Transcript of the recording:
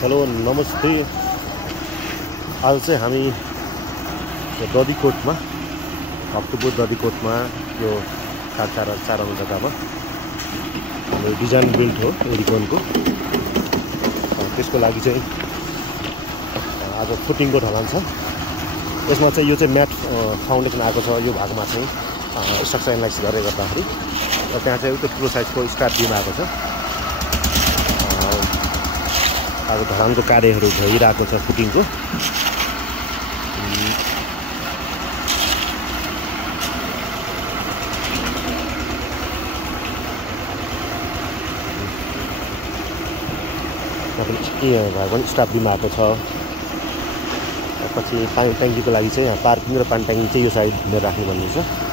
Hello नमस्ते। आज चाहिँ हामी ददीकोटमा अक्टोबर ददीकोटमा यो चार आउने जग्गामा हाम्रो डिजाइन बिल्ड हो एरिकनको। त्यसको लागि चाहिँ आज फुटिङको ढलान छ। यसमा चाहिँ यो चाहिँ म्याट फाउन्डेसन आएको छ। यो भागमा चाहिँ स्ट्रक्चर एनालाइसिस गरेर गर्दाखेरि र त्यहाँ चाहिँ त्यो ठुलो साइजको स्ट्याप बिम आएको छ। अब ढलानको कार्यहरू भइरहेको छ फुटिङको। भाग पनि स्टाफ बिम आएको छ। पछि पानी ट्याङ्कीको लागि चाहिँ यहाँ पार्किङ र पानी ट्याङ्की चाहिँ यो साइड राख्नु भन्ने छ।